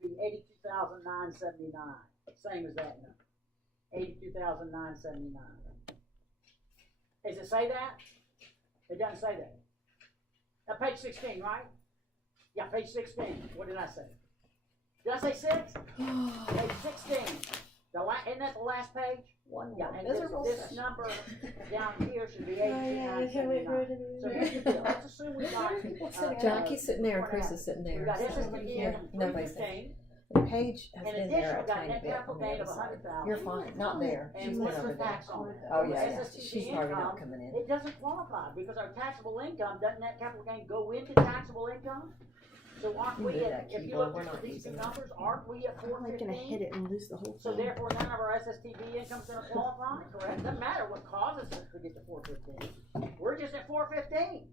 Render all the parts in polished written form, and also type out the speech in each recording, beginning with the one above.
should be 82,979, same as that number, 82,979. Does it say that? It doesn't say that. Page 16, right? Yeah, page 16. What did I say? Did I say 6? Page 16. Isn't that the last page? One Yeah, more and miserable this session. number down here should be Oh, yeah, I can't wait for it to 82,979. be So there. here's the deal. Let's assume we got Jackie's sitting there and Chris is sitting we there. got So SSTB here, income nobody's there. 315. The page has In been addition, there a we got tiny net bit capital on the gain other of side. 100,000. You're fine, not there. She's And been what's over the there. tax on it? Oh yeah, SSTB she's probably income, not coming in. it doesn't qualify because our taxable income, doesn't that capital gain go into taxable income? So aren't You we do at, that if you keyboard, look we're at not these two using that. numbers, aren't we at I'm like gonna hit 415? it and lose the whole So thing. therefore, none of our SSTB income's gonna qualify, correct? Doesn't matter what causes us to get to 415. We're just at 415,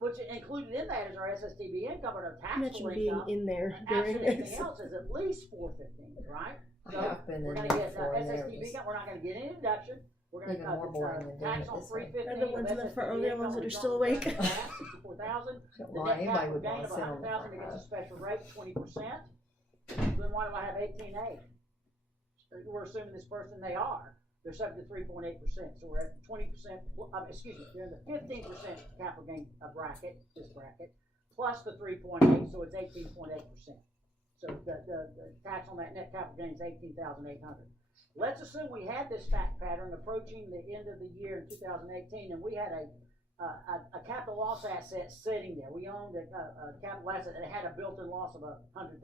which included in that is our SSTB income, but our taxable Imagine being income, in there during absent anything this. else, is at least 415, right? I have been We're in gonna there get before and there SSTB was income, we're not gonna get any deduction. We're gonna even more boring than doing tax it on this way. 315. And the ones in the front row, they're the ones that are still awake. 64,000. The Well, net anybody capital would gain want of to sit on the 100,000 front gets row. a special rate, 20%. Then why do I have 18.8? We're assuming this person, they are. They're subject to 3.8%. So we're at 20%, excuse me, they're in the 15% capital gain bracket, this bracket, plus the 3.8, so it's 18.8%. So the tax on that net capital gain is 18,800. Let's assume we had this fact pattern approaching the end of the year in 2018, and we had a capital loss asset sitting there. We owned a capital asset that had a built-in loss of 100,000.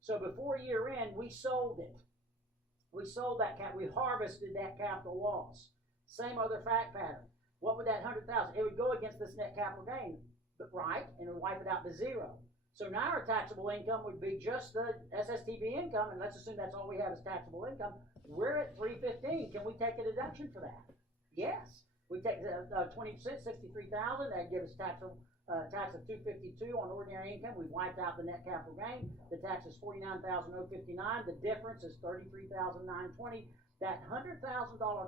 So before year end, we sold it. We sold that we harvested that capital loss. Same other fact pattern. What would that 100,000? It would go against this net capital gain, but right, and it would wipe it out to zero. So now our taxable income would be just the SSTB income, and let's assume that's all we have is taxable income. We're at 315. Can we take a deduction for that? Yes. We take 20%, 63,000. That gives us tax of 252 on ordinary income. We wiped out the net capital gain. The tax is 49,059. The difference is 33,920. That $100,000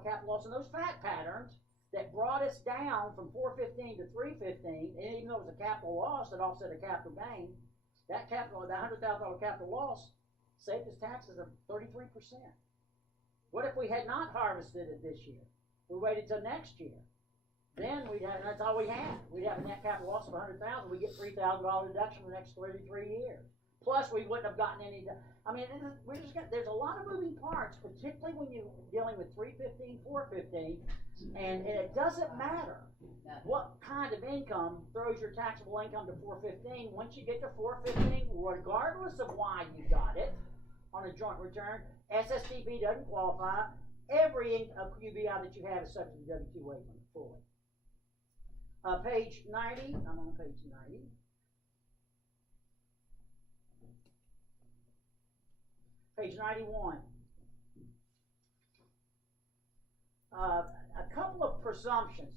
capital loss and those fact patterns that brought us down from 415 to 315, and even though it was a capital loss that offset a capital gain, that $100,000 capital loss saved us taxes of 33%. What if we had not harvested it this year? We waited till next year. Then that's all we had. We'd have a net capital loss of 100,000. We get $3,000 deduction for the next 33 years. Plus, we wouldn't have gotten any. I mean, there's a lot of moving parts, particularly when you're dealing with 315, 415, and it doesn't matter what kind of income throws your taxable income to 415. Once you get to 415, regardless of why you got it on a joint return, SSTB doesn't qualify. Every QBI that you have is subject to W-2 waiver fully. Page 90. I'm on page 90. Page 91. A couple of presumptions.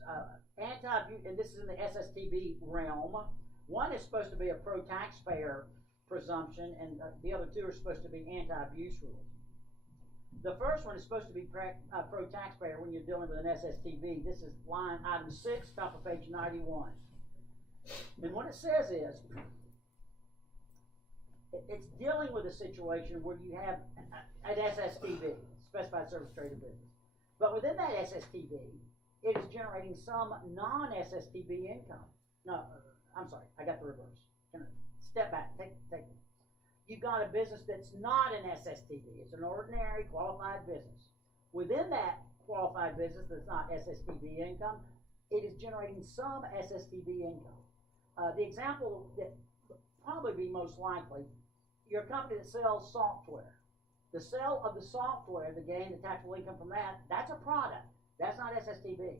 And this is in the SSTB realm. One is supposed to be a pro-taxpayer presumption, and the other two are supposed to be anti-abuse rules. The first one is supposed to be pro-taxpayer when you're dealing with an SSTB. This is item 6, top of page 91. And what it says is, it's dealing with a situation where you have an SSTB, Specified Service Trade or Business. But within that SSTB, it is generating some non-SSTB income. No, I'm sorry, I got the reverse. Step back, take it. You've got a business that's not an SSTB. It's an ordinary qualified business. Within that qualified business that's not SSTB income, it is generating some SSTB income. The example that would probably be most likely, you're a company that sells software. The sale of the software, the gain, the taxable income from that, that's a product. That's not SSTB.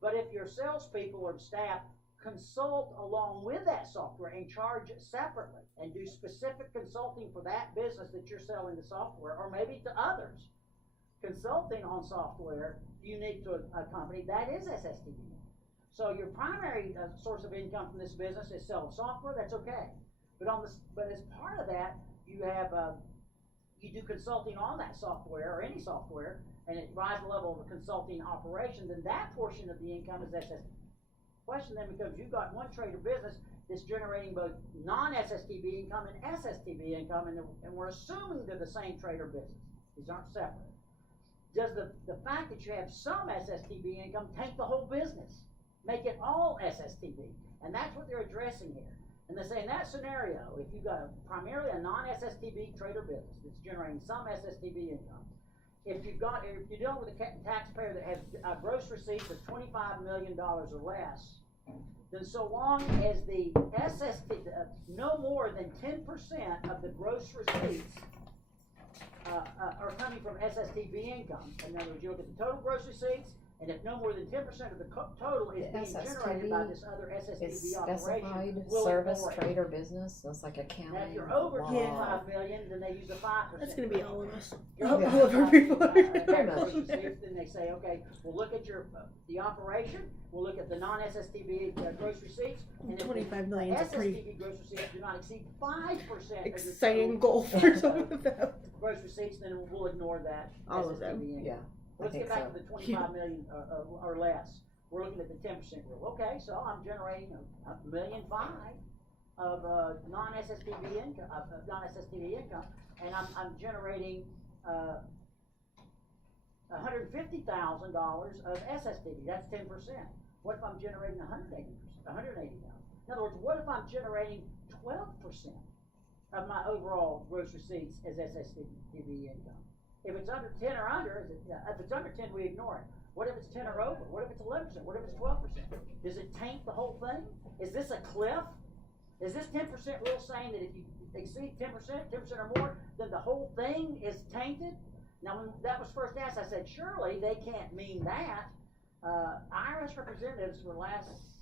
But if your salespeople or staff consult along with that software and charge it separately and do specific consulting for that business that you're selling the software, or maybe to others, consulting on software unique to a company, that is SSTB. So your primary source of income from this business is selling software. That's okay. But as part of that, you have you do consulting on that software or any software, and it rises the level of a consulting operation. Then that portion of the income is SSTB. Question then becomes: you've got one trade or business, that's generating both non-SSTB income and SSTB income, and we're assuming they're the same trade or business. These aren't separate. Does the fact that you have some SSTB income take the whole business? Make it all SSTB? And that's what they're addressing here. And they say in that scenario, if you've got primarily a non-SSTB trade or business that's generating some SSTB income, if you're dealing with a taxpayer that has gross receipts of $25 million or less, then so long as the SST, no more than 10% of the gross receipts are coming from SSTB income. In other words, you look at the total gross receipts, and if no more than 10% of the total is being generated by this other SSTB operation, specified we'll service, ignore it. trade, or business. So it's like accounting. Now, if you're over law. 25 million, then they use a 5%. That's gonna be all of us. You're All over of our 25 people. Pretty much. Then they say, okay, we'll look at your the operation. We'll look at the non-SSTB gross receipts. And if 25 the million is a pretty SSTB gross receipts do not exceed 5% exciting of goal your for some of them. gross receipts, then we'll ignore that. All of them. SSTB income. Yeah. Let's get think back so. to the 25 million or less. We're looking at the 10% rule. Okay, so I'm generating $1.5 million of non-SSTB income, and I'm generating $150,000 of SSTB. That's 10%. What if I'm generating 180,000? In other words, what if I'm generating 12% of my overall gross receipts as SSTB income? If it's under 10 or under, if it's under 10, we ignore it. What if it's 10 or over? What if it's 11%? What if it's 12%? Does it taint the whole thing? Is this a cliff? Is this 10% rule saying that if you exceed 10%, 10% or more, then the whole thing is tainted? Now, when that was first asked, I said, surely they can't mean that. IRS representatives for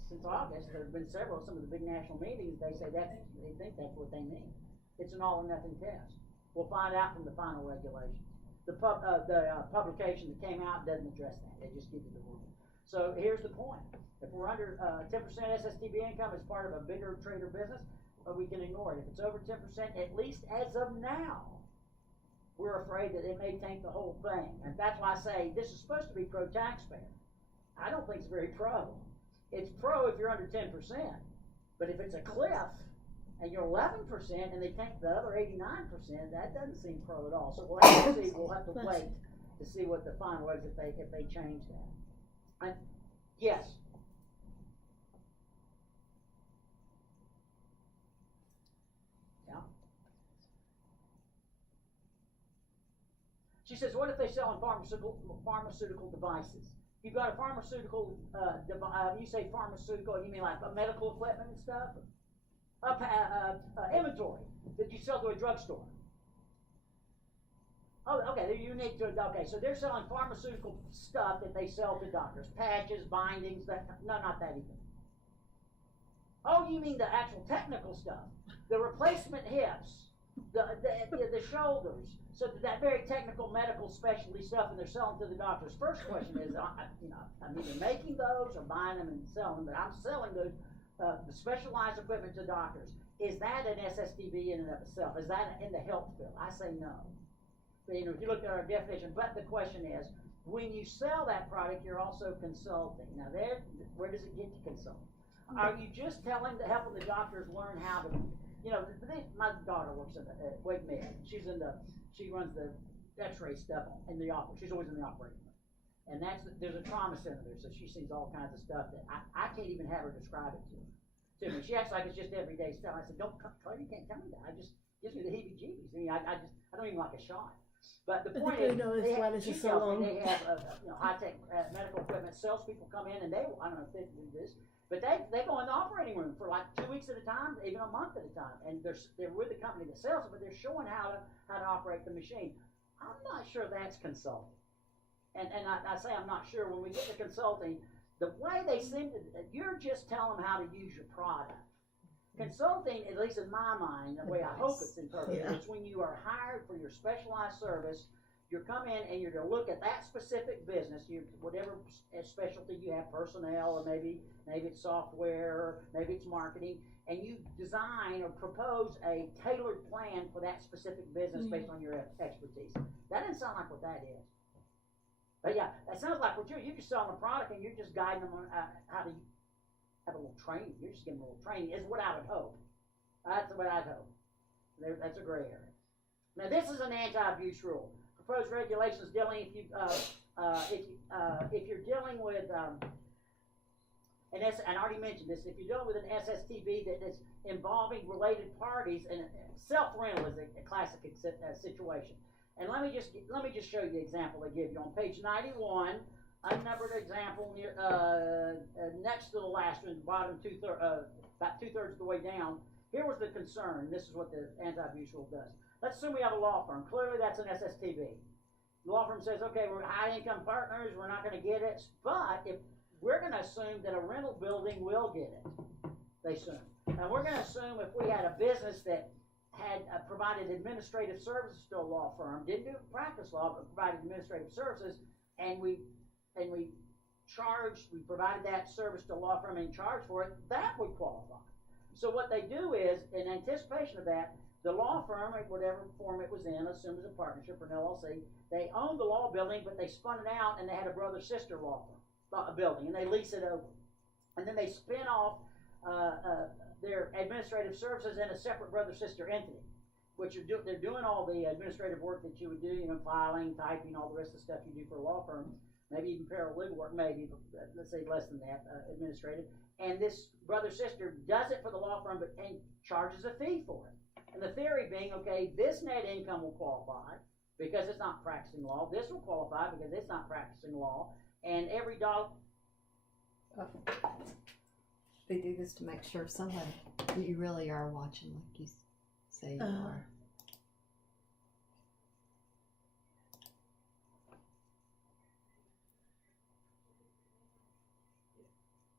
since August, there have been several, some of the big national meetings, they say they think that's what they mean. It's an all or nothing test. We'll find out from the final regulations. The publication that came out doesn't address that. It just gives you the rule. So here's the point. If we're under 10% SSTB income as part of a bigger trade or business, we can ignore it. If it's over 10%, at least as of now, we're afraid that it may taint the whole thing. And that's why I say this is supposed to be pro-taxpayer. I don't think it's very pro. It's pro if you're under 10%. But if it's a cliff, and you're 11% and they take the other 89%, that doesn't seem pro at all. So we'll have to see, we'll have to wait to see what the final is if they change that. And yes. Yeah. She says, what if they sell in pharmaceutical devices? You've got a pharmaceutical you say pharmaceutical, you mean like medical equipment and stuff? Inventory that you sell to a drugstore. Oh, okay, they're unique to okay, so they're selling pharmaceutical stuff that they sell to doctors, patches, bindings, not that even. Oh, you mean the actual technical stuff, the replacement hips, the shoulders, so that very technical medical specialty stuff, and they're selling to the doctors. First question is, I'm either making those or buying them and selling them, but I'm selling those. The specialized equipment to doctors, is that an SSTB in and of itself? Is that in the health field? I say no. But, if you look at our definition, but the question is, when you sell that product, you're also consulting. Now, where does it get to consulting? Are you just helping the doctors learn how to, my daughter works at Wake Med. She runs the X-ray stuff in the operating. She's always in the operating room. And there's a trauma center there, so she sees all kinds of stuff that I can't even have her describe it to me. She acts like it's just everyday stuff. I said, Claire, you can't tell me that. It just gives me the heebie-jeebies. I don't even like a shot. But the point is, she tells me they have high-tech medical equipment. Salespeople come in and I don't know if they do this, but they go in the operating room for like 2 weeks at a time, even a month at a time, and they're with the company that sells it, but they're showing how to operate the machine. I'm not sure that's consulting. And I say I'm not sure. When we get to consulting, the way they seem to, you're just telling them how to use your product. Consulting, at least in my mind, the way I hope it's interpreted, is when you are hired for your specialized service, you come in and you're to look at that specific business, whatever specialty you have, personnel, or maybe it's software, or maybe it's marketing, and you design or propose a tailored plan for that specific business based on your expertise. That doesn't sound like what that is. But yeah, that sounds like what you're just selling a product and you're just guiding them on how to have a little training. You're just giving them a little training, is what I would hope. That's what I'd hope. That's a gray area. Now, this is an anti-abuse rule. Proposed regulations dealing if you're dealing with and I already mentioned this. If you're dealing with an SSTB that is involving related parties, and self-rental is a classic situation. And let me just show you the example they give you on page 91, unnumbered example near next to the last one, bottom about 2/3 of the way down. Here was the concern. This is what the anti-abuse rule does. Let's assume we have a law firm. Clearly, that's an SSTB. The law firm says, okay, we're high-income partners. We're not going to get it, but if we're going to assume that a rental building will get it, they assume. And we're going to assume if we had a business that had provided administrative services to a law firm, didn't do practice law, but provided administrative services, and we provided that service to a law firm and charged for it, that would qualify. So what they do is, in anticipation of that, the law firm, whatever form it was in, assumed as a partnership or an LLC, they owned the law building, but they spun it out and they had a brother-sister law firm, a building, and they lease it over. And then they spin off their administrative services in a separate brother-sister entity, which they're doing all the administrative work that you would do, filing, typing, all the rest of the stuff you do for a law firm, maybe even paralegal work, maybe, but let's say less than that, administrative. And this brother-sister does it for the law firm, and charges a fee for it. And the theory being, okay, this net income will qualify because it's not practicing law. This will qualify because it's not practicing law. And every dollar. They do this to make sure somebody you really are watching, like you say you are.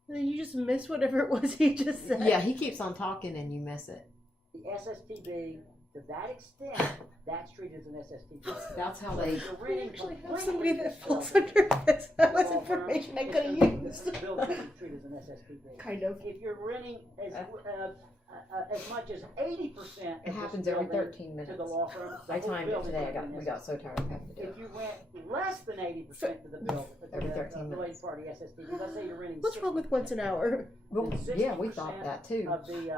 And then you just miss whatever it was he just said. Yeah, he keeps on talking and you miss it. The SSTB, to that extent, that's treated as an SSTB. That's how they. I actually have somebody that falls under this. That was information I could have used. The building is treated as an SSTB. Kind of. If you're renting as much as 80%, It happens every 13 minutes. to the law firm. I timed it today. We got so tired of having to do If you rent less than 80% to the bill, Every 13 the minutes. party SSTB, let's say you're renting. What's wrong with once an hour? Well, then yeah, we 60% thought that too. Of the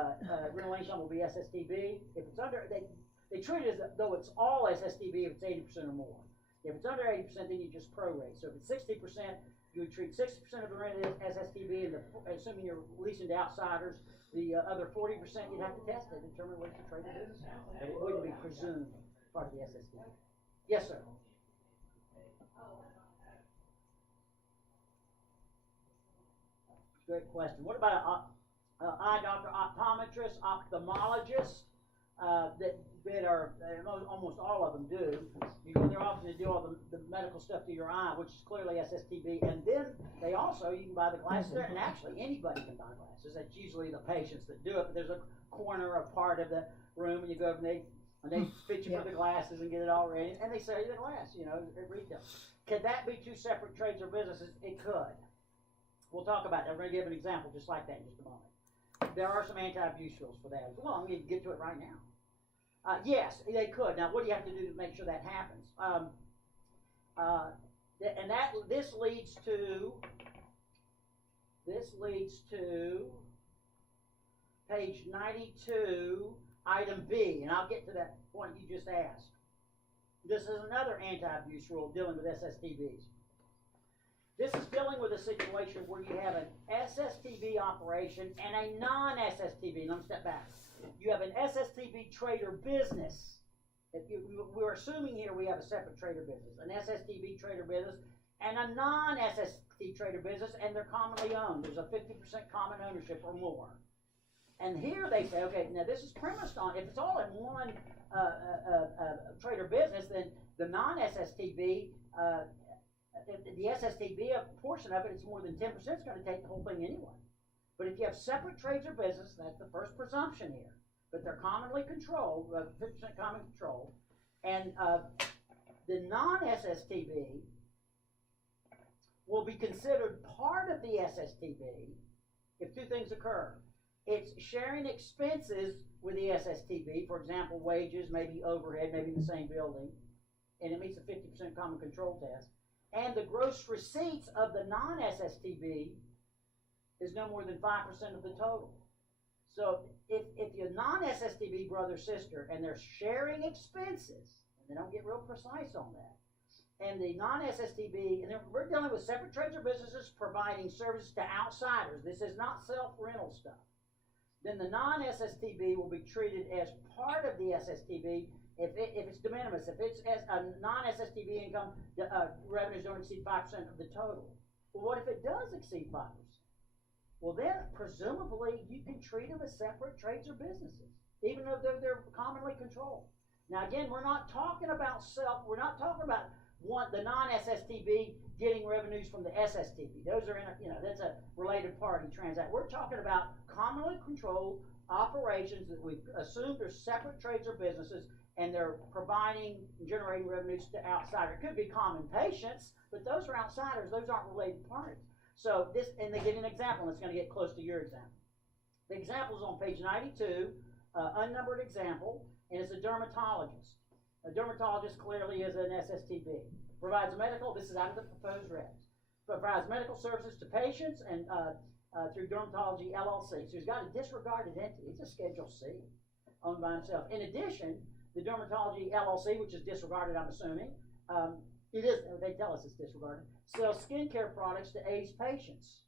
rental income will be SSTB. If it's under, they treat it as though it's all SSTB if it's 80% or more. If it's under 80%, then you just prorate. So if it's 60%, you would treat 60% of the rent as SSTB, and assuming you're leasing to outsiders, the other 40% you'd have to test to determine whether it's a trade or business. But it wouldn't be presumed part of the SSTB. Yes, sir. Great question. What about eye doctor, optometrist, ophthalmologist? That are almost all of them do. They're often to do all the medical stuff to your eye, which is clearly SSTB. And then they also, you can buy the glasses there, and actually anybody can buy glasses. That's usually the patients that do it. But there's a corner, a part of the room, and you go and they fit you for the glasses and get it all ready, and they sell you the glass, at retail. Could that be two separate trades or businesses? It could. We'll talk about that. We're going to give an example just like that in just a moment. There are some anti-abuse rules for that as well. I'm going to get to it right now. Yes, they could. Now, what do you have to do to make sure that happens? This leads to page 92, item B, and I'll get to that point you just asked. This is another anti-abuse rule dealing with SSTBs. This is dealing with a situation where you have an SSTB operation and a non-SSTB. Let me step back. You have an SSTB trade or business. We're assuming here we have a separate trade or business, an SSTB trade or business, and a non-SST trade or business, and they're commonly owned. There's a 50% common ownership or more. And here they say, okay, now this is premised on, if it's all in one trade or business, then the non-SSTB, the SSTB, a portion of it, it's more than 10%, it's going to take the whole thing anyway. But if you have separate trades or business, that's the first presumption here. But they're commonly controlled, 50% common control. And the non-SSTB will be considered part of the SSTB if two things occur. It's sharing expenses with the SSTB, for example, wages, maybe overhead, maybe in the same building, and it meets the 50% common control test. And the gross receipts of the non-SSTB is no more than 5% of the total. So if you're non-SSTB brother, sister, and they're sharing expenses, and they don't get real precise on that, and the non-SSTB, and we're dealing with separate trades or businesses providing services to outsiders. This is not self-rental stuff. Then the non-SSTB will be treated as part of the SSTB if it's de minimis. If it's a non-SSTB income, revenues don't exceed 5% of the total. Well, what if it does exceed 5%? Well, then presumably you can treat them as separate trades or businesses, even though they're commonly controlled. Now, again, we're not talking about we're not talking about the non-SSTB getting revenues from the SSTB. Those are that's a related party transaction. We're talking about commonly controlled operations that we've assumed are separate trades or businesses, and they're generating revenues to outsiders. It could be common patients, but those are outsiders. Those aren't related parties. So and they get an example, and it's going to get close to your example. The example is on page 92, unnumbered example, and it's a dermatologist. A dermatologist clearly is an SSTB. Provides medical, this is out of the proposed regs, provides medical services to patients and through Dermatology LLC. So he's got a disregarded entity. It's a Schedule C, owned by himself. In addition, the Dermatology LLC, which is disregarded, I'm assuming, it is. They tell us it's disregarded. Sells skincare products to AIDS patients.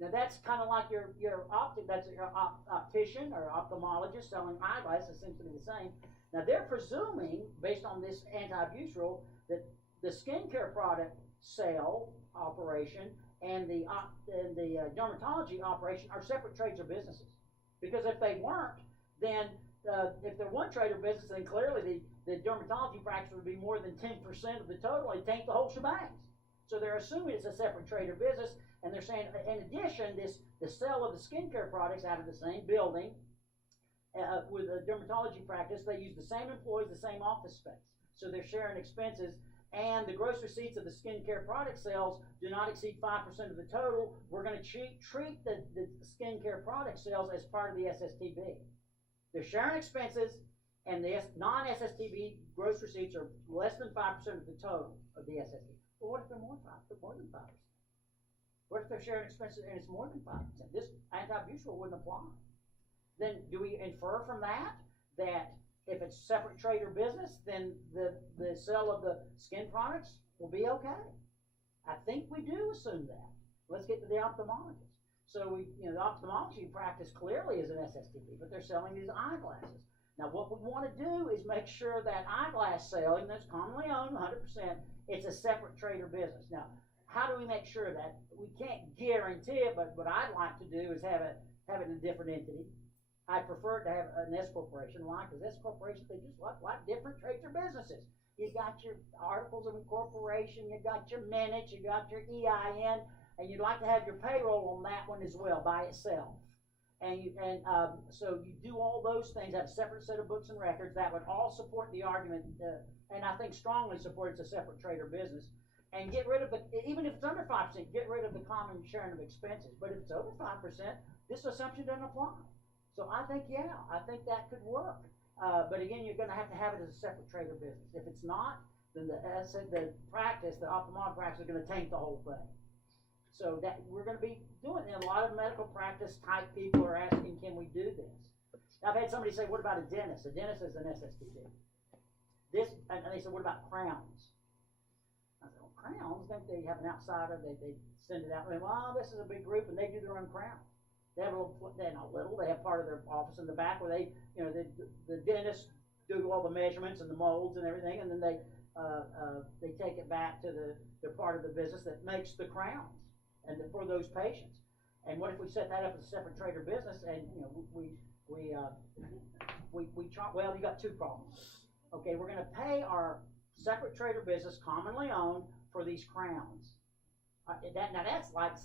Now that's kind of like your optician or ophthalmologist selling eyeglasses. Seems to be the same. Now they're presuming, based on this anti-abuse rule, that the skincare product sale operation and the dermatology operation are separate trades or businesses. Because if they weren't, then if they're one trade or business, then clearly the dermatology practice would be more than 10% of the total and taint the whole shebang. So they're assuming it's a separate trade or business, and they're saying, in addition, the sale of the skincare products out of the same building with a dermatology practice, they use the same employees, the same office space. So they're sharing expenses, and the gross receipts of the skincare product sales do not exceed 5% of the total. We're going to treat the skincare product sales as part of the SSTB. They're sharing expenses, and the non-SSTB gross receipts are less than 5% of the total of the SSTB. Well, what if they're more than 5%? What if they're sharing expenses and it's more than 5%? This anti-abuse rule wouldn't apply. Then do we infer from that if it's separate trade or business, then the sale of the skin products will be okay? I think we do assume that. Let's get to the ophthalmologist. So the ophthalmology practice clearly is an SSTB, but they're selling these eyeglasses. Now, what we want to do is make sure that eyeglass selling that's commonly owned 100%, it's a separate trade or business. Now, how do we make sure that? We can't guarantee it, but what I'd like to do is have it in a different entity. I'd prefer to have an S corporation. Why? Because S corporations, they just like different trades or businesses. You got your articles of incorporation, you got your minutes, you got your EIN, and you'd like to have your payroll on that one as well by itself. So you do all those things, have a separate set of books and records. That would all support the argument, and I think strongly support it's a separate trade or business. And get rid of even if it's under 5%, get rid of the common sharing of expenses. But if it's over 5%, this assumption doesn't apply. So I think that could work. But again, you're going to have it as a separate trade or business. If it's not, then the ophthalmology practice is going to taint the whole thing. So that we're going to be doing it. And a lot of medical practice type people are asking, can we do this? Now, I've had somebody say, what about a dentist? A dentist is an SSTB. And they said, what about crowns? I said, well, crowns, don't they have an outsider? They send it out. And well, this is a big group, and they do their own crown. They have they have part of their office in the back where the dentists do all the measurements and the molds and everything, and then they take it back to the part of the business that makes the crowns and for those patients. And what if we set that up as a separate trade or business, and we try? Well, you got two problems. Okay, we're going to pay our separate trade or business commonly owned for these crowns. Now that's like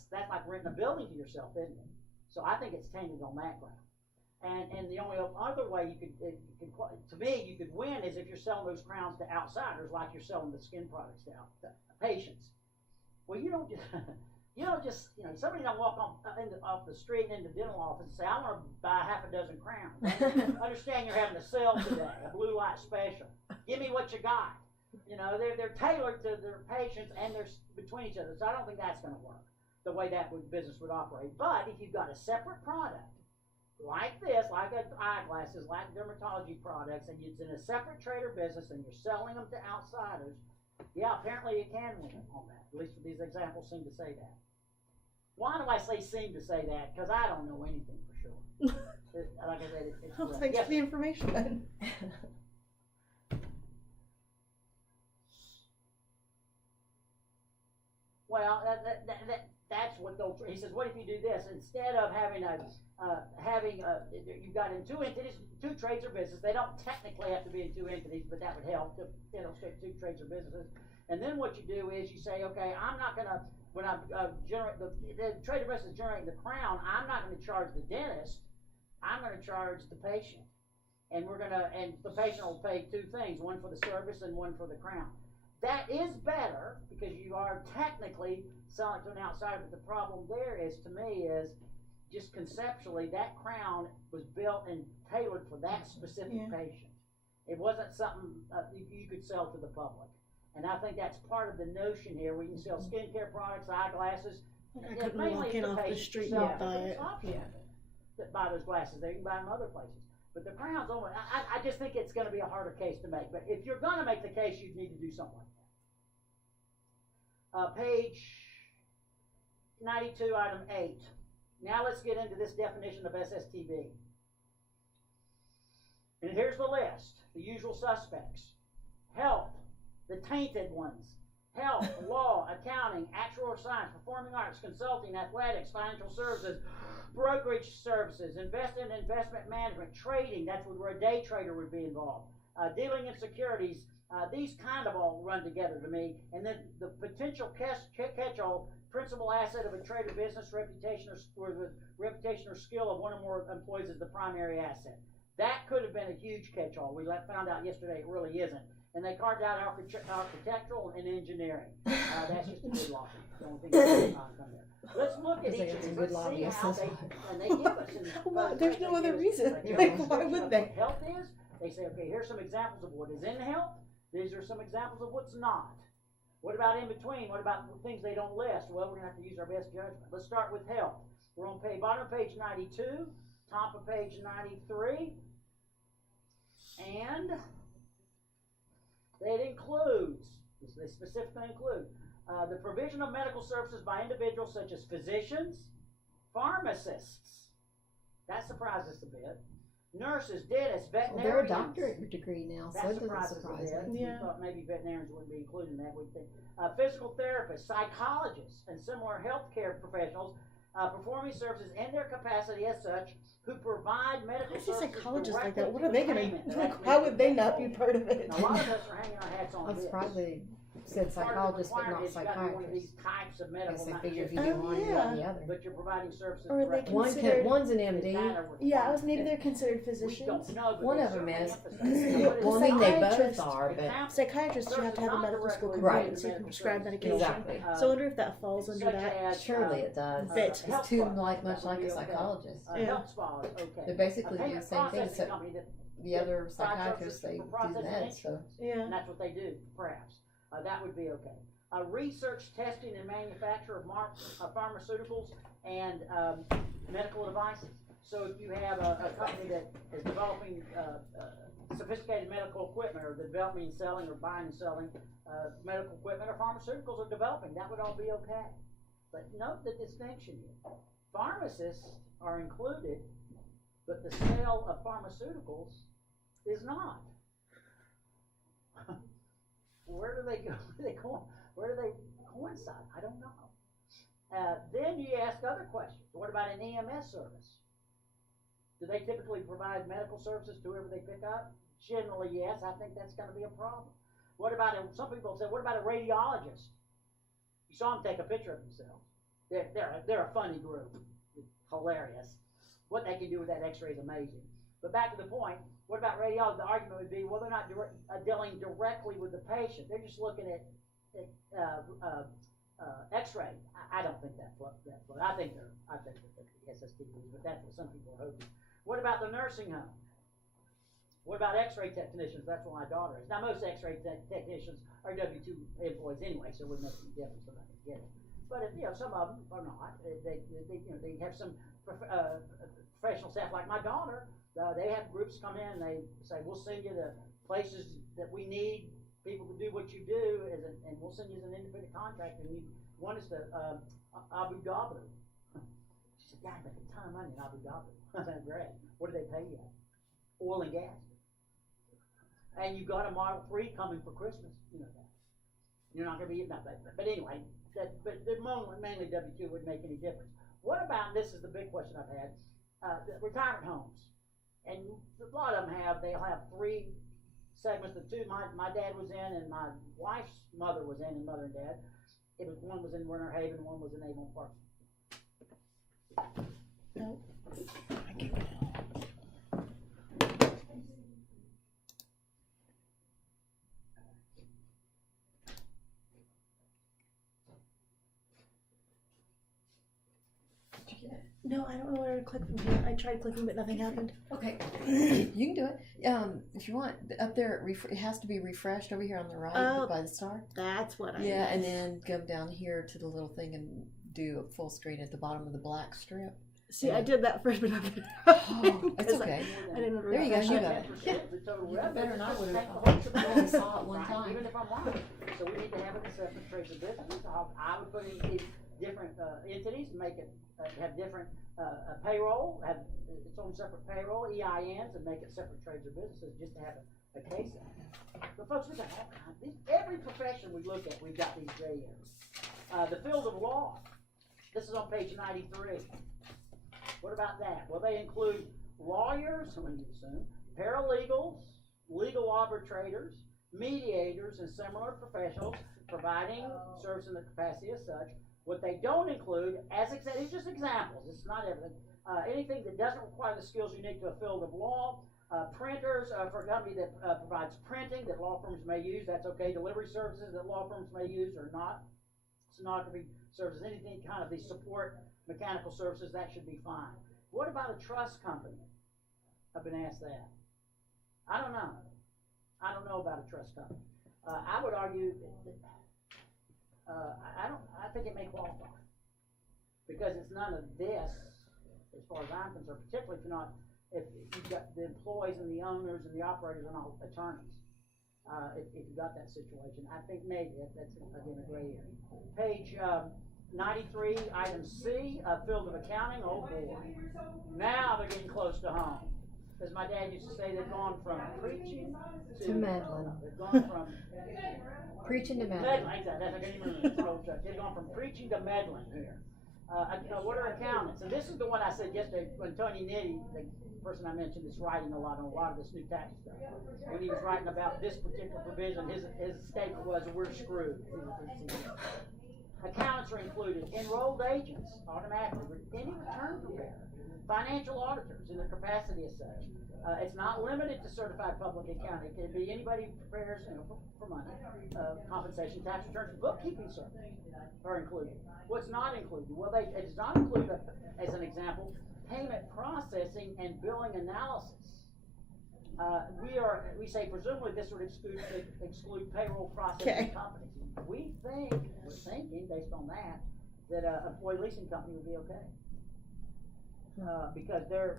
renting a building to yourself, isn't it? So I think it's tainted on that ground. And the only other way to me, you could win is if you're selling those crowns to outsiders, like you're selling the skin products to patients. Well, you don't just somebody don't walk off the street and into the dental office and say, I want to buy half a dozen crowns. Understand you're having a sale today, a blue light special. Give me what you got. They're tailored to their patients and they're between each other. So I don't think that's going to work. the way that business would operate. But if you've got a separate product, like this, like eyeglasses, like dermatology products, and it's in a separate trade or business, and you're selling them to outsiders, yeah, apparently you can win on that. At least these examples seem to say that. Why do I say seem to say that? Because I don't know anything for sure. Like I said, it's Well, correct. thanks Yes, for the information then. well, that's what he says. What if you do this instead of having you've got in two entities, two trades or businesses. They don't technically have to be in two entities, but that would help to stick two trades or businesses. And then what you do is you say, okay, I'm not gonna when I generate the trade or business generating the crown. I'm not going to charge the dentist. I'm going to charge the patient, and the patient will pay two things: one for the service and one for the crown. That is better because you are technically selling to an outsider, but the problem there is, to me, is just conceptually, that crown was built and tailored for that specific patient. It wasn't something you could sell to the public. And I think that's part of the notion here. We can sell skincare products, eyeglasses. I couldn't walk in off the street and buy it. That buy those glasses there. You can buy them other places. But the crown's only, I just think it's going to be a harder case to make. But if you're going to make the case, you need to do something like that. Page 92, item 8. Now let's get into this definition of SSTB. And here's the list. The usual suspects. Health, the tainted ones. Health, law, accounting, actuarial science, performing arts, consulting, athletics, financial services, brokerage services, investment management, trading. That's where a day trader would be involved. Dealing in securities. These kind of all run together to me. And then the potential catch-all, principal asset of a trader business, reputation or skill of one or more employees is the primary asset. That could have been a huge catch-all. We found out yesterday it really isn't. And they carved out architectural and engineering. That's just a good lobby. The only thing that's not come there. Let's look at each of these. Let's see how and they give us. There's no other reason. Like, why would they? Health is. They say, okay, here's some examples of what is in health. These are some examples of what's not. What about in between? What about things they don't list? Well, we're going to have to use our best judgment. Let's start with health. We're on bottom of page 92, top of page 93, and it includes, they specifically include, the provision of medical services by individuals such as physicians, pharmacists. That surprises us a bit. Nurses, dentists, veterinarians. Well, they're a doctorate degree now, so that it doesn't surprise me. We thought maybe veterinarians wouldn't be included in that. We think physical therapists, psychologists, and similar healthcare professionals performing services in their capacity as such who provide medical services. Psychologists like that. What are they going to do? Like, why would they not be part of it? Now, a lot of us are hanging our hats on That's this. probably said psychologist, but not psychiatrist. One of these types of medical. They figure if you do one, you do the other. But you're providing services. Or are they one's an MD. Yeah, maybe they're considered physicians. One of them is. Well, I mean, they both are, but psychiatrists, you have to have a medical school degree Right. so you can prescribe medication. Exactly. So I wonder if that falls under that. Surely it does. Fit. It's too much like a psychologist. Health spas, okay. They basically do the same thing, except the other psychiatrists, they do meds, so. Yeah. And that's what they do, perhaps. That would be okay. Research, testing, and manufacture of pharmaceuticals and medical devices. So if you have a company that is developing sophisticated medical equipment, or developing and selling, or buying and selling medical equipment or pharmaceuticals, or developing, that would all be okay. But note the distinction here. Pharmacists are included, but the sale of pharmaceuticals is not. Where do they go? Where do they coincide? I don't know. Then you ask other questions. What about an EMS service? Do they typically provide medical services to whoever they pick up? Generally, yes. I think that's going to be a problem. What about some people say, what about a radiologist? You saw them take a picture of themselves. They're a funny group. Hilarious. What they can do with that X-ray is amazing. But back to the point, what about radiology? The argument would be, well, they're not dealing directly with the patient. They're just looking at X-ray. I don't think that float. I think they're the SSTBs, but that's what some people are hoping. What about the nursing home? What about X-ray technicians? That's what my daughter is. Now, most X-ray technicians are W-2 employees anyway, so it wouldn't make any difference. They're not going to get it. But if, some of them are not. They have some professional staff, like my daughter. They have groups come in and they say, we'll send you to places that we need people to do what you do, and we'll send you as an independent contractor. And you want us to Abu Dhabi. She said, God, I make a ton of money in Abu Dhabi. I said, great. What do they pay you? Oil and gas. And you got a Model 3 coming for Christmas. You know that. You're not going to be getting that. But anyway, but mainly W-2 wouldn't make any difference. What about, this is the big question I've had, retirement homes. And a lot of them they'll have 3 segments. The 2 my dad was in and my wife's mother was in, and mother and dad. One was in Winter Haven, one was in Avon Park. No. No, I don't know where to click from here. I tried clicking, but nothing happened. Okay, you can do it. If you want, up there, it has to be refreshed over here on the right by the star. That's what I Yeah, and then come down here to the little thing and do a full screen at the bottom of the black strip. See, I did that first, but nothing Oh, that's okay. I didn't know. There you go, you got it. Yeah. Better not would have only saw it one time. Even if I'm wrong. So we need to have an assessment trace of business. I would put in different entities, make it have different payroll, have its own separate payroll, EINs, and make it separate trades or businesses just to have a case of it. But folks, we got all kinds. Every profession we look at, we've got these gray areas. The field of law. This is on page 93. What about that? Well, they include lawyers, someone you assume, paralegals, legal arbitrators, mediators, and similar professionals providing service in the capacity as such. What they don't include, it's just examples, it's not everything, anything that doesn't require the skills unique to a field of law, printers for a company that provides printing that law firms may use, that's okay, delivery services that law firms may use or not, sonography services, anything kind of the support mechanical services, that should be fine. What about a trust company? I've been asked that. I don't know. I don't know about a trust company. I would argue I think it may qualify because it's none of this, as far as I'm concerned. Particularly if you've got the employees and the owners and the operators are not attorneys. If you've got that situation, I think maybe that's again a gray area. Page 93, item C, field of accounting. Oh boy, now they're getting close to home. As my dad used to say, they've gone from preaching to meddling. They've gone from preaching to meddling. Exactly. I can't even remember. It's an old joke. They've gone from preaching to meddling here. What are accountants? And this is the one I said yesterday when Tony Nitty, the person I mentioned, is writing a lot on a lot of this new tax stuff. When he was writing about this particular provision, his statement was, "We're screwed." Accountants are included. Enrolled agents, automatically. Any return preparer. Financial auditors in their capacity as such. It's not limited to certified public accounting. It can be anybody who prepares for money, compensation, tax returns, bookkeeping services are included. What's not included? Well, it does not include, as an example, payment processing and billing analysis. We say presumably this would exclude payroll processing companies. We're thinking based on that an employee leasing company would be okay. Because they're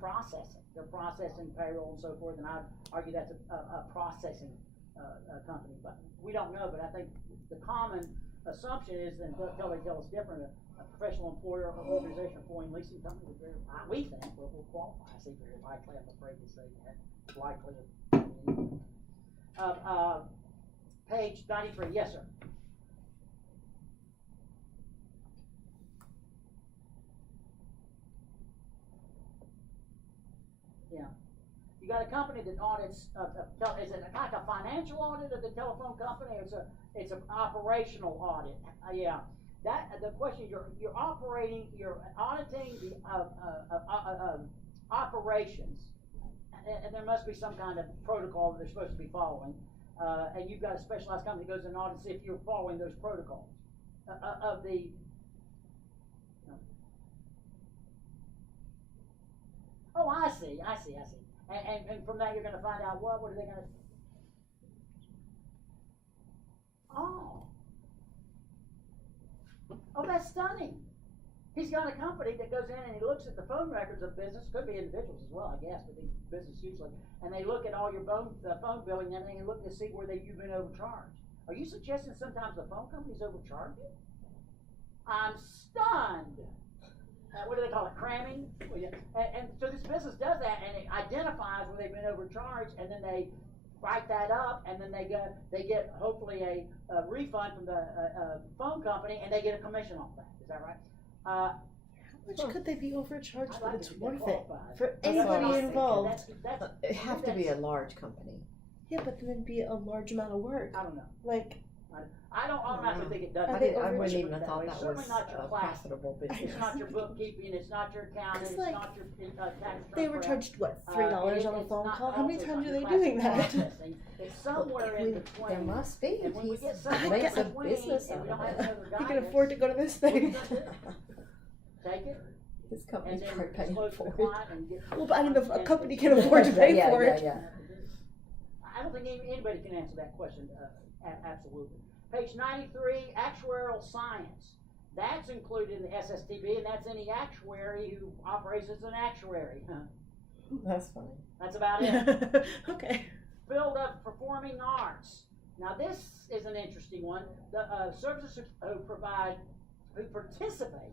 processing payroll and so forth, and I'd argue that's a processing company, but we don't know. But I think the common assumption is, until they tell us different, a professional employer or organization employing leasing company we think will qualify. I say very likely. I'm afraid to say that. Likely. Page 93. Yes, sir. Yeah. You got a company that audits, is it like a financial audit of the telephone company, or it's an operational audit? Yeah. The question, you're auditing the operations, and there must be some kind of protocol that they're supposed to be following, and you've got a specialized company that goes in and audits if you're following those protocols of the. Oh, I see. And from that, you're going to find out what are they going to? Oh, Oh, that's stunning. He's got a company that goes in and he looks at the phone records of business, could be individuals as well, I guess, but the business usually, and they look at all your phone billing and everything and look to see where you've been overcharged. Are you suggesting sometimes the phone companies overcharge you? I'm stunned. What do they call it? Cramming? Well, yeah. And so this business does that, and it identifies where they've been overcharged, and then they write that up, and then they get hopefully a refund from the phone company, and they get a commission off that. Is that right? How much could they be overcharged that it's worth it for That's what I was anybody thinking. involved? It'd have to be a large company. Yeah, but then it'd be a large amount of work. I don't know. Like, I don't automatically think it does. I wouldn't even have thought that It's was certainly not your a class. profitable business. It's not your bookkeeping, it's not your accounting, it's like, not your tax. they were charged, what, $3 on a it's phone not- call? How many also times it's are they not doing your that? processing. It's somewhere in between. There must be. And when we He's get somewhere makes in a between, business and we out don't of have it. another You can guidance, afford to go to this what are you thing. gonna do? Take it, His and company's then probably paying disclose to the for it. client and get. Well, but I mean, a and company it's- can afford to pay Yeah, for yeah, it. yeah. I don't think anybody can answer that question, absolutely. Page 93, actuarial science. That's included in the SSTB, and that's any actuary who operates as an actuary. That's funny. That's about it. Okay. Field of performing arts. Now this is an interesting one. The services who participate,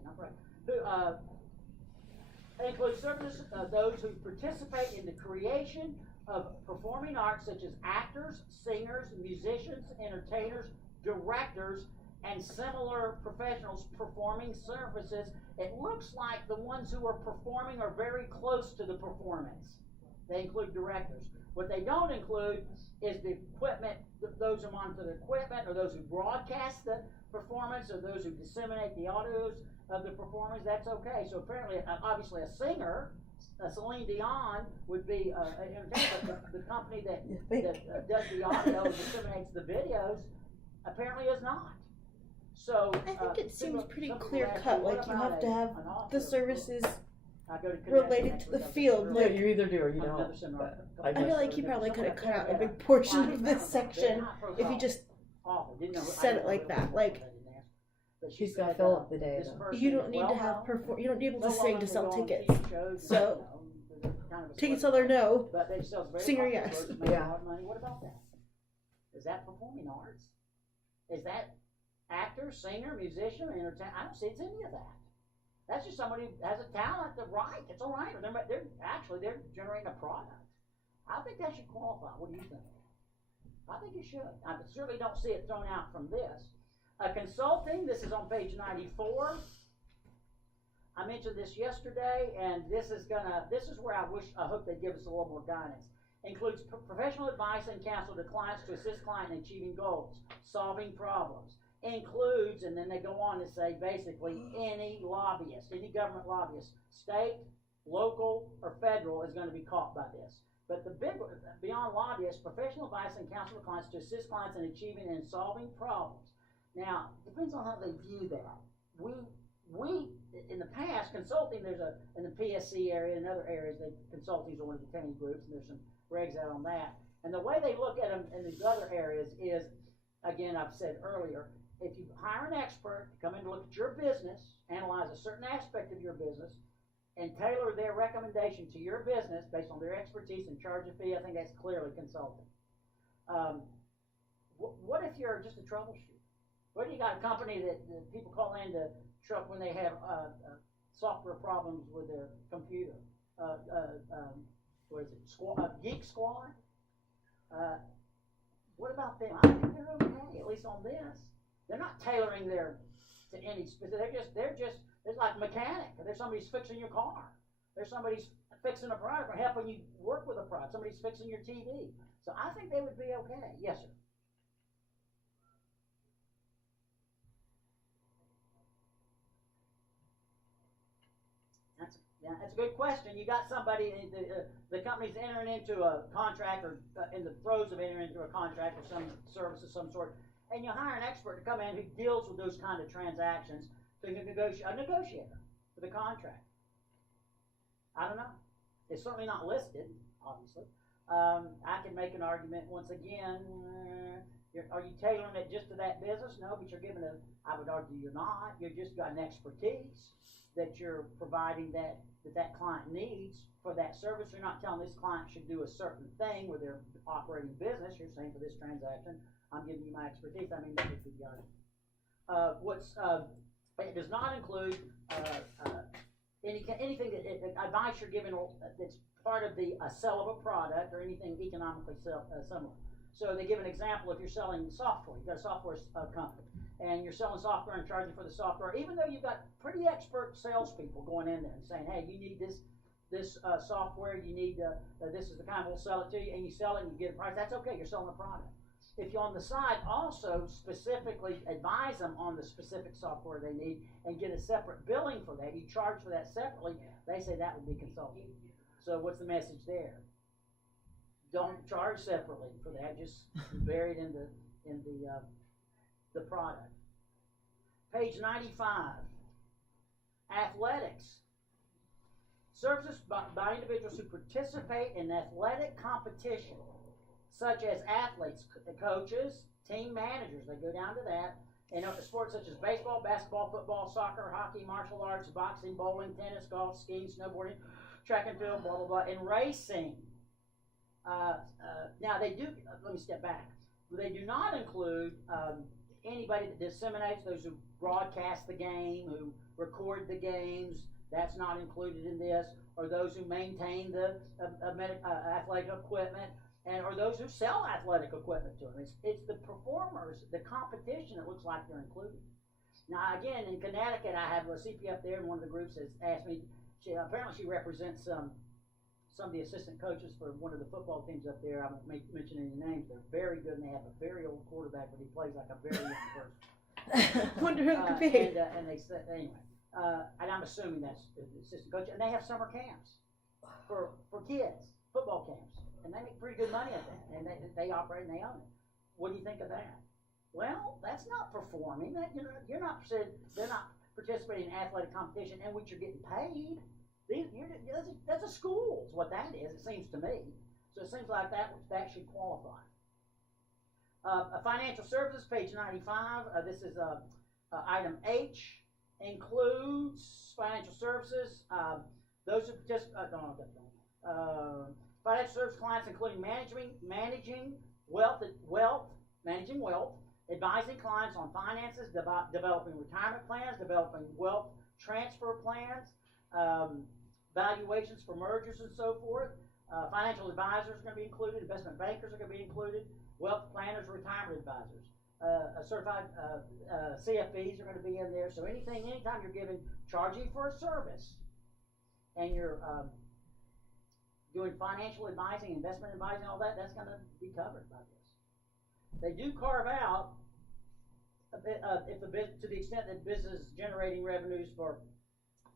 include services those who participate in the creation of performing arts, such as actors, singers, musicians, entertainers, directors, and similar professionals performing services. It looks like the ones who are performing are very close to the performance. They include directors. What they don't include is the equipment, those who monitor the equipment, or those who broadcast the performance, or those who disseminate the audios of the performance. That's okay. So apparently, obviously, a singer, Celine Dion, would be an entertainer, but the company that does the audio and disseminates the videos apparently is not. So I think it seems pretty some people clear ask cut. me, what Like, you about have to have an author the group? services I go to Connect related next to the week, I'll field. go No, Like, you either do or you another don't. seminar. But I feel guess like so. he probably could have cut out a Yeah. big portion Well, of they're this not section profile. if he just Awful. Didn't know, said I it didn't like know that. what Like, I didn't ask. But she She's got to said, fill up the day, this though. person you is don't need to well have known. you don't be able to No sing woman to will sell go on tickets. TV shows, So, you know, they're kind of a Tickets celebrity. tell her no. But they sell very Singer, popular yes. groups, make Yeah. a lot of money. What about that? Is that performing arts? Is that actor, singer, musician, entertainer? I don't see it's any of that. That's just somebody who has a talent to write. It's a writer. They're generating a product. I think that should qualify. What do you think? I think it should. I certainly don't see it thrown out from this. Consulting, this is on page 94. I mentioned this yesterday, and this is where I hope they give us a little more guidance. Includes professional advice and counsel to clients to assist client in achieving goals, solving problems. Includes, and then they go on to say, basically, any lobbyist, any government lobbyist, state, local, or federal, is going to be caught by this. But the big, beyond lobbyists, professional advice and counsel to clients to assist clients in achieving and solving problems. Now, depends on how they view that. We in the past, consulting, in the PSC area and other areas, consulting is one of the 10 groups, and there's some regs out on that. And the way they look at them in these other areas is, again, I've said earlier, if you hire an expert to come in to look at your business, analyze a certain aspect of your business, and tailor their recommendation to your business based on their expertise and charge a fee, I think that's clearly consulting. What if you're just a troubleshooter? What if you got a company that people call in to truck when they have software problems with their computer? What is it? Geek Squad? What about them? I think they're okay, at least on this. They're not tailoring to any specific. There's like a mechanic. There's somebody's fixing your car. There's somebody's fixing a product or helping you work with a product. Somebody's fixing your TV. So I think they would be okay. Yes, sir. That's a good question. You got somebody, the company's entering into a contract or in the throes of entering into a contract or some service of some sort, and you hire an expert to come in who deals with those kind of transactions to negotiate, a negotiator for the contract. I don't know. It's certainly not listed, obviously. I can make an argument once again. Are you tailoring it just to that business? No, but you're giving I would argue you're not. You've just got an expertise that you're providing that client needs for that service. You're not telling this client should do a certain thing where they're operating business. You're saying for this transaction, I'm giving you my expertise. I mean, that would be the argument. It does not include anything advice you're giving that's part of the sell of a product or anything economically similar. So they give an example. If you're selling software, you've got a software company, and you're selling software and charging for the software, even though you've got pretty expert salespeople going in there and saying, hey, you need this software, you need this is the kind, we'll sell it to you, and you sell it and you get a price, that's okay, you're selling the product. If you on the side also specifically advise them on the specific software they need and get a separate billing for that, you charge for that separately, they say that would be consulting. So what's the message there? Don't charge separately for that, just bury it in the product. Page 95, athletics. Services by individuals who participate in athletic competition, such as athletes, coaches, team managers, they go down to that, and sports such as baseball, basketball, football, soccer, hockey, martial arts, boxing, bowling, tennis, golf, skiing, snowboarding, track and field, blah, blah, blah, and racing. Now they do, let me step back. They do not include anybody that disseminates, those who broadcast the game, who record the games, that's not included in this, or those who maintain the athletic equipment, or those who sell athletic equipment to them. It's the performers, the competition that looks like they're included. Now again, in Connecticut, I have a CP up there, and one of the groups has asked me, apparently she represents some of the assistant coaches for one of the football teams up there. I won't mention any names. They're very good, and they have a very old quarterback, but he plays like a very young person. Wonder who it could be. And they said, anyway, and I'm assuming that's the assistant coach. And they have summer camps for kids, football camps, and they make pretty good money at that. And they operate and they own it. What do you think of that? Well, that's not performing. They're not participating in athletic competition in which you're getting paid. That's a school, is what that is, it seems to me. So it seems like that should qualify. Financial services, page 95. This is item H, includes financial services. Those who participate, financial service clients including managing wealth, advising clients on finances, developing retirement plans, developing wealth transfer plans, valuations for mergers and so forth. Financial advisors are going to be included. Investment bankers are going to be included. Wealth planners, retirement advisors. Certified CFPs are going to be in there. So anytime you're charging for a service, and you're doing financial advising, investment advising, all that, that's going to be covered by this. They do carve out to the extent that business is generating revenues for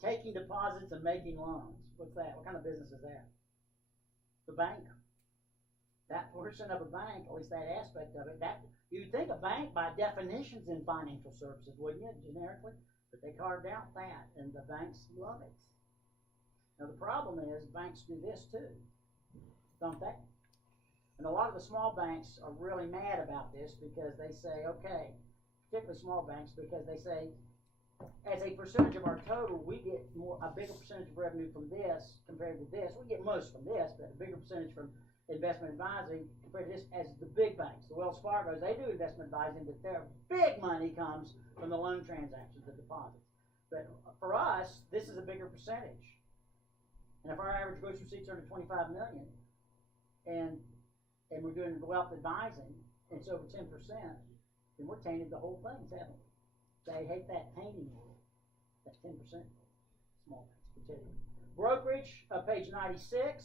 taking deposits and making loans. What's that? What kind of business is that? The bank. That portion of a bank, at least that aspect of it, that you'd think a bank by definition's in financial services, wouldn't you, generically? But they carved out that, and the banks love it. Now the problem is banks do this too, don't they? And a lot of the small banks are really mad about this because they say, okay, particularly small banks, because they say, as a percentage of our total, we get a bigger percentage of revenue from this compared to this. We get most from this, but a bigger percentage from investment advising compared to this as the big banks. The Wells Fargo's, they do investment advising, but their big money comes from the loan transactions, the deposits. But for us, this is a bigger percentage. And if our average gross receipts are under $25 million, and we're doing wealth advising, and it's over 10%, then we're tainted the whole thing, haven't we? They hate that tainting rule, that 10% small banks particularly. Brokerage, page 96.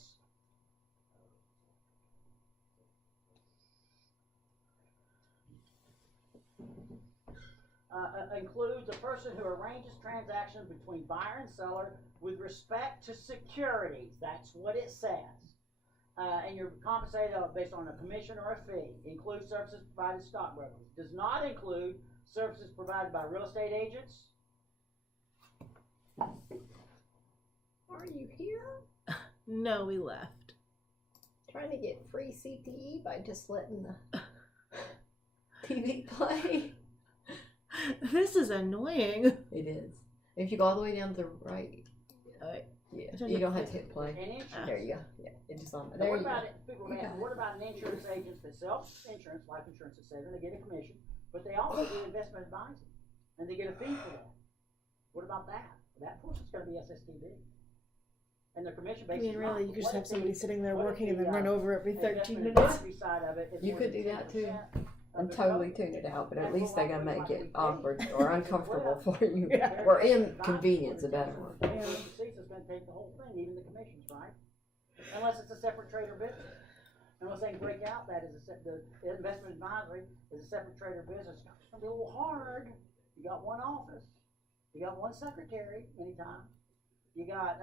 Includes a person who arranges transactions between buyer and seller with respect to securities. That's what it says. And you're compensated based on a commission or a fee. Includes services provided to stockbrokers. Does not include services provided by real estate agents. Are you here? No, we left. trying to get free CTE by just letting the TV play. This is annoying. It is. If you go all the way down to the right, yeah, you don't have to hit play. There you go. Yeah, it just on there. What about it? People ask, what about an insurance agent that sells insurance, life insurance, etc., and they get a commission, but they also do investment advising, and they get a fee for that. What about that? That person's going to be SSTB. And their commission I basis. mean, really, you could just have somebody sitting there working and then the, run over every 13 investment minutes. advisory side of it is You more could than do that too. 10% And of the totally total. tune it out, but at And least they're gonna make it awkward fee. or uncomfortable for you, Yeah. or inconvenience, a better one. The receipts is gonna take the whole thing, even the commissions, right? Unless it's a separate trade or business. Unless they can break out that as the investment advisory is a separate trade or business. It's gonna be a little hard. You got one office, you got one secretary many times, you got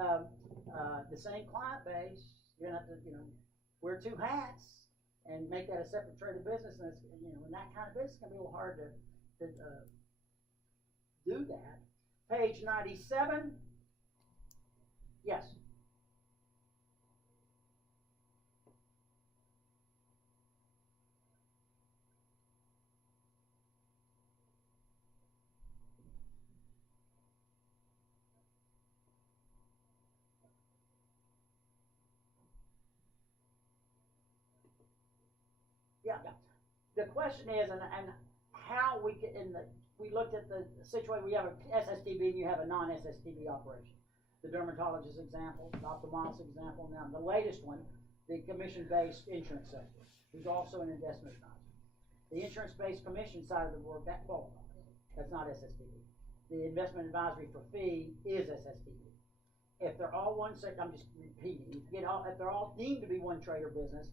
the same client base. You're gonna have to, wear two hats and make that a separate trade or business, and it's, in that kind of business, it's gonna be a little hard to do that. Page 97. Yes. Yeah. The question is, and how we can, we looked at the situation, we have a SSTB and you have a non-SSTB operation. The dermatologist example, the ophthalmologist example, now the latest one, the commission-based insurance sector, who's also an investment advisor. The insurance-based commission side of the work, that qualifies. That's not SSTB. The investment advisory for fee is SSTB. If they're all one sector, I'm just repeating, if they're all deemed to be one trade or business,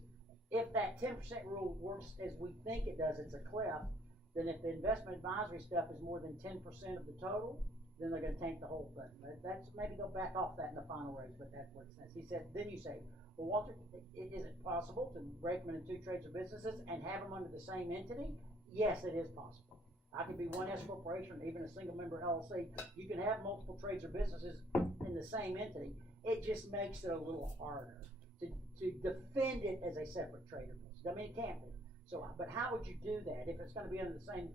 if that 10% rule works as we think it does, it's a cliff, then if the investment advisory stuff is more than 10% of the total, then they're gonna tank the whole thing. That's, maybe they'll back off that in the final rates, but that's what it says. He said, then you say, well, Walter, is it possible to break them into two trades or businesses and have them under the same entity? Yes, it is possible. I could be one S corporation, even a single member LLC. You can have multiple trades or businesses in the same entity. It just makes it a little harder to defend it as a separate trade or business. I mean, it can't be. So, but how would you do that if it's going to be under the same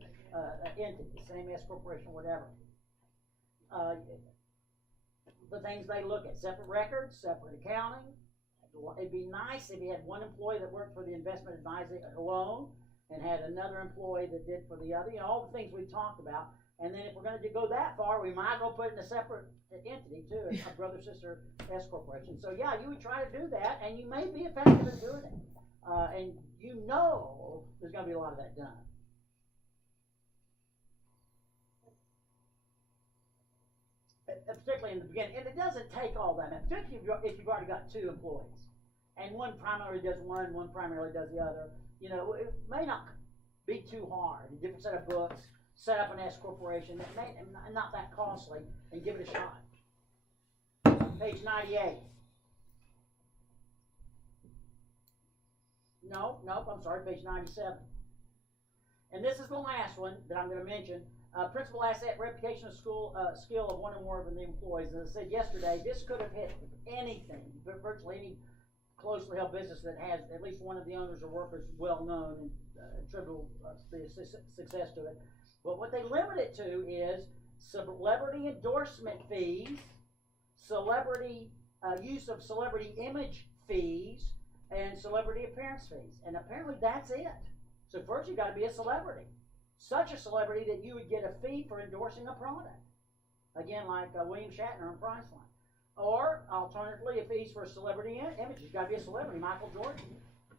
entity, same S corporation, whatever? The things they look at: separate records, separate accounting. It'd be nice if you had one employee that worked for the investment advisor alone and had another employee that did for the other. All the things we talked about. And then if we're going to go that far, we might as well put it in a separate entity too, a brother sister S corporation. So yeah, you would try to do that, and you may be effective in doing it. And there's going to be a lot of that done. Particularly in the beginning, and it doesn't take all that. Particularly if you've already got two employees, and one primarily does one primarily does the other. It may not be too hard. A different set of books. Set up an S corporation that may not that costly, and give it a shot. Page 98. Nope, I'm sorry, page 97. And this is the last one that I'm going to mention. Principal asset, reputation, skill of one or more of the employees. As I said yesterday, this could have hit anything, but virtually any closely held business that has at least one of the owners or workers well known and attributable success to it. But what they limit it to is celebrity endorsement fees, celebrity use of celebrity image fees, and celebrity appearance fees. And apparently that's it. So first you've got to be a celebrity. Such a celebrity that you would get a fee for endorsing a product. Again, like William Shatner on Priceline. Or, alternatively, a fees for a celebrity image. You've got to be a celebrity. Michael Jordan.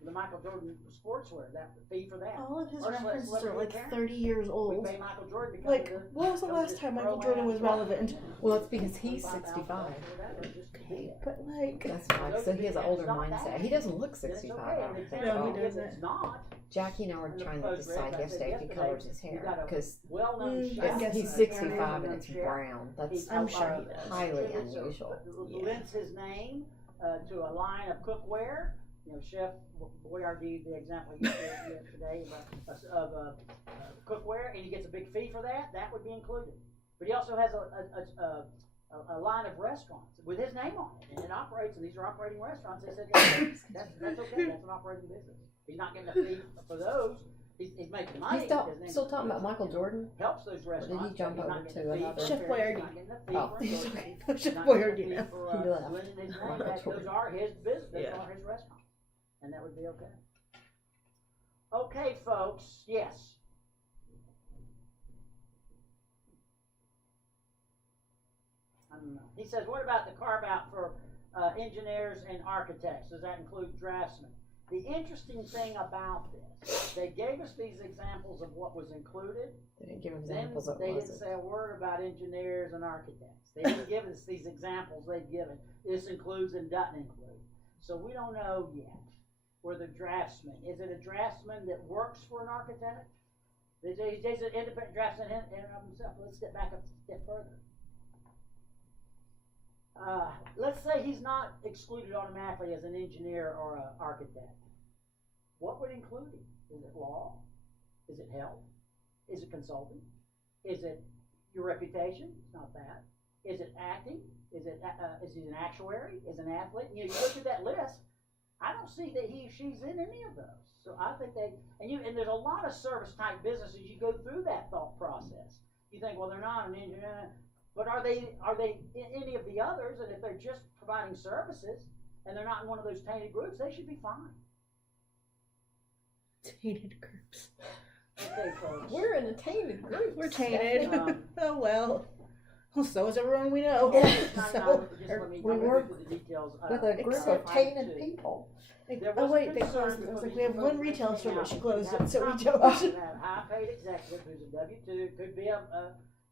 The Michael Jordan sportswear, that fee for that. All of his Or references are celebrity like appearance. 30 years We old. pay Michael Jordan to Like, when was the last time Michael Jordan was relevant? Well, it's because he's 65. But like, That's why. So he has an older mindset. He doesn't look 65. I don't think. No, he doesn't. It's not. Jackie and I were trying to decide yesterday if he colors his hair because Well-known I guess he's so. 65 and it's brown. That's I'm sure he does. highly unusual. Lends his name to a line of cookware. Chef Boyardee, the example you gave yesterday of cookware, and he gets a big fee for that. That would be included. But he also has a line of restaurants with his name on it, and it operates, and these are operating restaurants. They said that's okay. That's an operating business. He's not getting a fee for those. He's making money. He's still talking about Michael Jordan. Helps those restaurants. Or did he jump over to another? Chef Boyardee. Oh, he's okay. Chef Boyardee now. He left. Those are his business. Those Yeah. are his restaurants, and that would be okay. Okay, folks. Yes. I don't know. He says, what about the carve out for engineers and architects? Does that include draftsmen? The interesting thing about this, they gave us these examples of what was included. They didn't give Then examples of they what didn't say a word about engineers and architects. They didn't give us these examples they've given. This includes and doesn't include. So we don't know yet. Where the draftsman, is it a draftsman that works for an architect? He's an independent draftsman in and of himself. Let's get back a step further. Let's say he's not excluded automatically as an engineer or an architect. What would include him? Is it law? Is it health? Is it consulting? Is it your reputation? It's not that. Is it acting? Is he an actuary? Is an athlete? You go through that list. I don't see that he or she's in any of those. So I think and there's a lot of service type businesses. You go through that thought process. You think, well, they're not an engineer. But are they in any of the others? And if they're just providing services and they're not in one of those tainted groups, they should be fine. Tainted groups. Okay, folks. We're in a tainted group. We're tainted. Oh well. Well, so is everyone we know. We work with the details. with a group of tainted people. Oh wait, they closed. I was like, we have one retail store, but she closed it, so we chose. High-paid executive who's a W-2.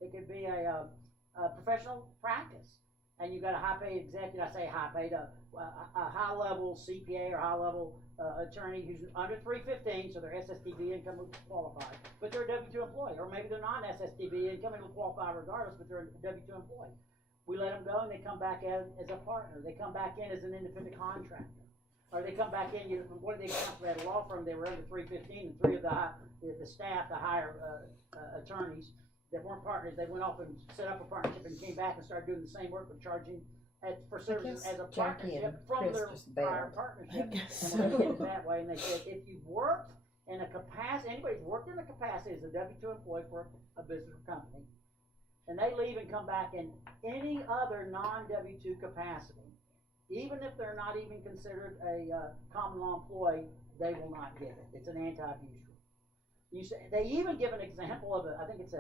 It could be a professional practice, and you've got a high-paid executive. I say high-paid, a high-level CPA or high-level attorney who's under 315, so their SSDB income will qualify, but they're a W-2 employee, or maybe they're not an SSDB income and will qualify regardless, but they're a W-2 employee. We let them go, and they come back as a partner. They come back in as an independent contractor, or they come back in. What did they count for at a law firm? They were under 315, and three of the staff, the higher attorneys that weren't partners, they went off and set up a partnership and came back and started doing the same work, but charging for services as a partnership from their prior partnership. And when they did it that way, and they said, if you've worked in a capacity, anybody's worked in a capacity as a W-2 employee for a business or company, and they leave and come back in any other non-W-2 capacity, even if they're not even considered a common law employee, they will not get it. It's an anti-abuse rule. They even give an example of I think it's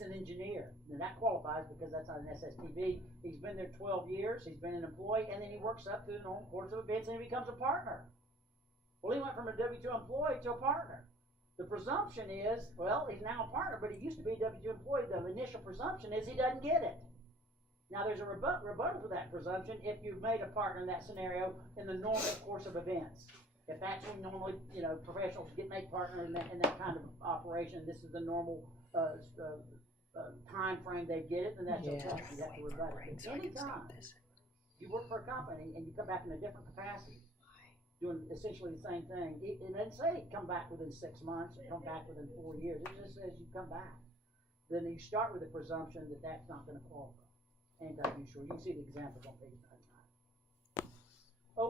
an engineer, and that qualifies because that's not an SSTB. He's been there 12 years, he's been an employee, and then he works up through the normal course of events and he becomes a partner. Well, he went from a W-2 employee to a partner. The presumption is, well, he's now a partner, but he used to be a W-2 employee. The initial presumption is he doesn't get it. Now, there's a rebuttal to that presumption if you've made a partner in that scenario in the normal course of events. If that's when normally, professionals make partner in that kind of operation, this is the normal time frame they get it, then that's okay. You have to rebut it. Anytime you work for a company and you come back in a different capacity, doing essentially the same thing, it doesn't say come back within 6 months, come back within 4 years. It just says you come back. Then you start with the presumption that that's not going to qualify. Anti-abuse rule. You can see the examples on page 99.